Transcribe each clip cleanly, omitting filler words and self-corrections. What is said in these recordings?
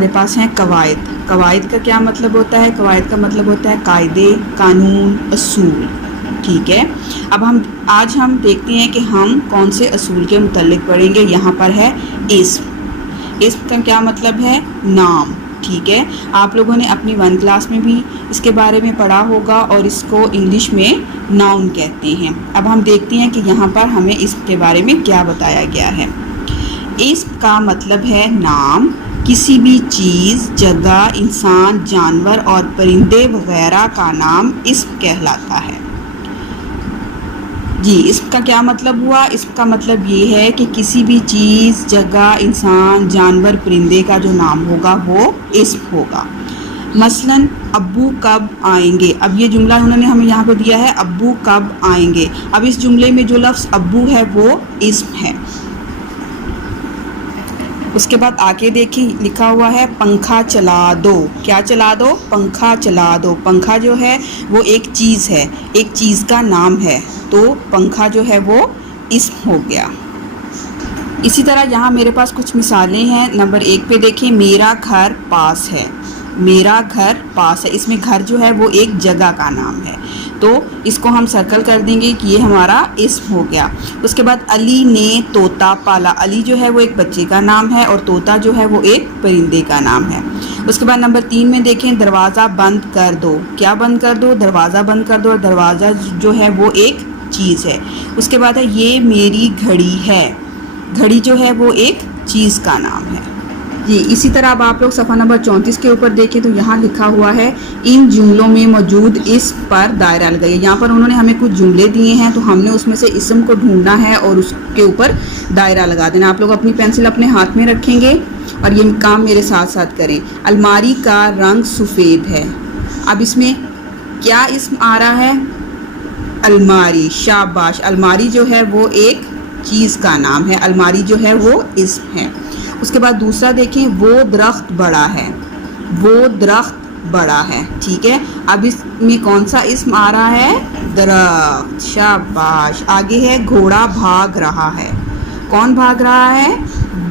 हमारे पास हैं कवायद। कवायद का क्या मतलब होता है? कवायद का मतलब होता है कायदे, कानून, असूल। ठीक है, अब आज हम देखते हैं कि हम कौन से असूल के मुतल्लिक पढ़ेंगे। यहाँ पर है इस्म। इस्म का क्या मतलब है? नाम। ठीक है, आप लोगों ने अपनी 1 क्लास में भी इसके बारे में पढ़ा होगा और इसको इंग्लिश में नाउन कहते हैं। अब हम देखते हैं कि यहाँ पर हमें इस्म के बारे में क्या बताया गया है। इस्म का मतलब है नाम। किसी भी चीज़, जगह, इंसान, जानवर और परिंदे वगैरह का नाम इस्म कहलाता है। जी, इस्म का क्या मतलब हुआ? इस्म का मतलब ये है कि किसी भी चीज़, जगह, इंसान, जानवर, परिंदे का जो नाम होगा वो इस्म होगा। मसलन अब्बू कब आएंगे। अब ये जुमला उन्होंने हमें यहाँ पर दिया है, अब्बू कब आएंगे। अब इस जुमले में जो लफ्ज़ अब्बू है वो इस्म है। उसके बाद आगे देखिए लिखा हुआ है पंखा चला दो। क्या चला दो? पंखा चला दो। पंखा जो है वो एक चीज़ है, एक चीज़ का नाम है, तो पंखा जो है वो इस्म हो गया। इसी तरह यहाँ मेरे पास कुछ मिसालें हैं। नंबर 1 पे देखें, मेरा घर पास है। मेरा घर पास है, इसमें घर जो है वो एक जगह का नाम है, तो इसको हम सर्कल कर देंगे कि ये हमारा इस्म हो गया। उसके बाद अली ने तोता पाला। अली जो है वो एक बच्चे का नाम है और तोता जो है वो एक परिंदे का नाम है। उसके बाद नंबर 3 में देखें, दरवाज़ा बंद कर दो। क्या बंद कर दो? दरवाज़ा बंद कर दो। और दरवाज़ा जो है वो एक चीज़ है। उसके बाद है ये मेरी घड़ी है। घड़ी जो है वो एक चीज़ का नाम है। जी, इसी तरह अब आप लोग सफ़ा नंबर 34 के ऊपर देखें तो यहाँ लिखा हुआ है इन जुमलों में मौजूद इस्म पर दायरा लगाइए। यहाँ पर उन्होंने हमें कुछ जुमले दिए हैं, तो हमने उसमें से इस्म को ढूंढना है और उसके ऊपर दायरा लगा देना। आप लोग अपनी पेंसिल अपने हाथ में रखेंगे और ये काम मेरे साथ साथ करें। अलमारी का रंग सफ़ेद है। अब इसमें क्या इस्म आ रहा है? अलमारी। शाबाश। अलमारी जो है वो एक चीज़ का नाम है, अलमारी जो है वो इस्म है। उसके बाद दूसरा देखें, वो दरख्त बड़ा है। वो दरख्त बड़ा है। ठीक है, अब इसमें कौन सा इस्म आ रहा है? दरख्त। शाबाश। आगे है घोड़ा भाग रहा है। कौन भाग रहा है?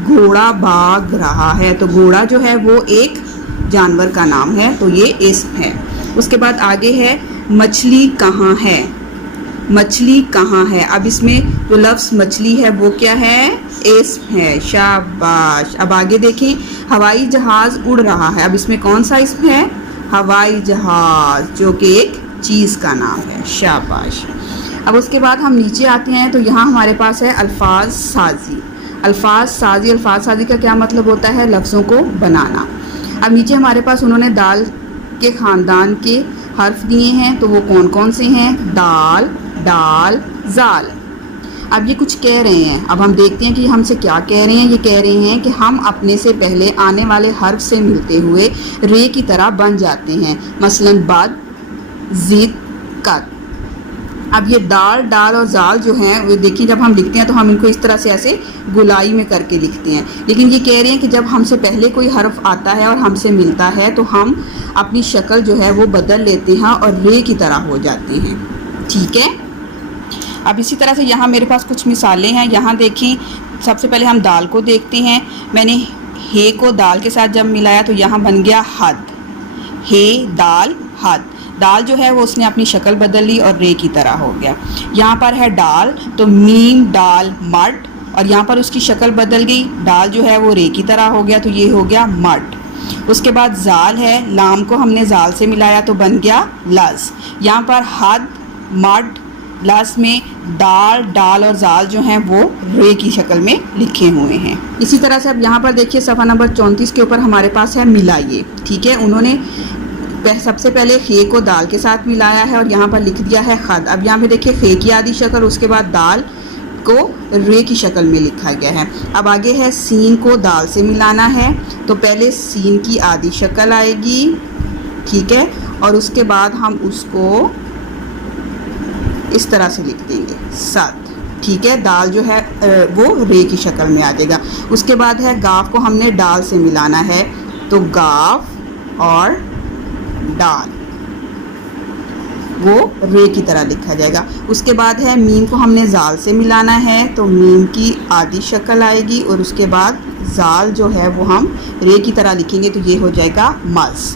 घोड़ा भाग रहा है, तो घोड़ा जो है वो एक जानवर का नाम है, तो ये इस्म है। उसके बाद आगे है मछली कहाँ है। मछली कहाँ है। अब इसमें जो लफ्ज़ मछली है वो क्या है? इस्म है। शाबाश। अब आगे देखें, हवाई जहाज़ उड़ रहा है। अब इसमें कौन सा इस्म है? हवाई जहाज़, जो कि एक चीज़ का नाम है। शाबाश। अब उसके बाद हम नीचे आते हैं तो यहाँ हमारे पास है अल्फाज साजी। अल्फाज साजी। अल्फाज साजी का क्या मतलब होता है? लफ्ज़ों को बनाना। अब नीचे हमारे पास उन्होंने दाल के ख़ानदान के हर्फ दिए हैं, तो वो कौन कौन से हैं? दाल, डाल, जाल। अब ये कुछ कह रहे हैं, अब हम देखते हैं कि हमसे क्या कह रहे हैं। ये कह रहे हैं कि हम अपने से पहले आने वाले हर्फ से मिलते हुए रे की तरह बन जाते हैं। मसलन बद, जिद, कद। अब ये दाल, डाल और जाल जो हैं वो देखिए, जब हम लिखते हैं तो हम इनको इस तरह से ऐसे गुलाई में करके लिखते हैं, लेकिन ये कह रहे हैं कि जब हमसे पहले कोई हर्फ आता है और हमसे मिलता है तो हम अपनी शक्ल जो है वो बदल लेते हैं और रे की तरह हो जाते हैं। ठीक है, अब इसी तरह से यहाँ मेरे पास कुछ मिसालें हैं। यहाँ देखिए, सबसे पहले हम दाल को देखते हैं। मैंने हे को दाल के साथ जब मिलाया तो यहाँ बन गया हद। हे दाल हद। दाल जो है वो उसने अपनी शक्ल बदल ली और रे की तरह हो गया। यहाँ पर है डाल, तो मीम डाल मड, और यहाँ पर उसकी शक्ल बदल गई, डाल जो है वो रे की तरह हो गया, तो ये हो गया मड। उसके बाद जाल है, लाम को हमने जाल से मिलाया तो बन गया लज। यहाँ पर हद, मड, लज में दाल, डाल और जाल जो हैं वो रे की शक्ल में लिखे हुए हैं। इसी तरह से अब यहाँ पर देखिए सफ़ा नंबर 34 के ऊपर हमारे पास है मिलाइए। ठीक है, उन्होंने सबसे पहले खे को दाल के साथ मिलाया है और यहाँ पर लिख दिया है खद। अब यहाँ पे देखिए खे की आधी शक्ल, उसके बाद दाल को रे की शक्ल में लिखा गया है। अब आगे है सीन को दाल से मिलाना है, तो पहले सीन की आधी शक्ल आएगी। ठीक है, और उसके बाद हम उसको इस तरह से लिख देंगे सद। ठीक है, दाल जो है वो रे की शक्ल में आ जाएगा। उसके बाद है गाफ को हमने डाल से मिलाना है, तो गाफ और डाल वो रे की तरह लिखा जाएगा। उसके बाद है मीम को हमने जाल से मिलाना है, तो मीम की आधी शक्ल आएगी और उसके बाद जाल जो है वो हम रे की तरह लिखेंगे तो ये हो जाएगा मज़।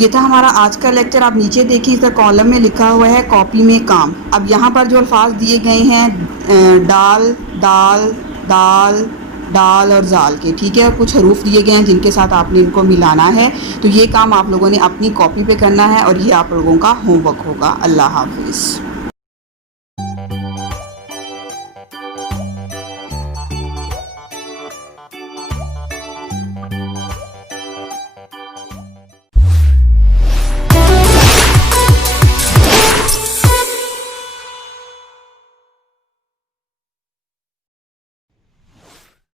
ये था हमारा आज का लेक्चर। आप नीचे देखिए, इसका कॉलम में लिखा हुआ है कॉपी में काम। अब यहाँ पर जो अल्फाज दिए गए हैं डाल, दाल, दाल, डाल और जाल के, ठीक है, कुछ हरूफ दिए गए हैं जिनके साथ आपने इनको मिलाना है। तो ये काम आप लोगों ने अपनी कॉपी पे करना है और ये आप लोगों का होमवर्क होगा। अल्लाह हाफिज़।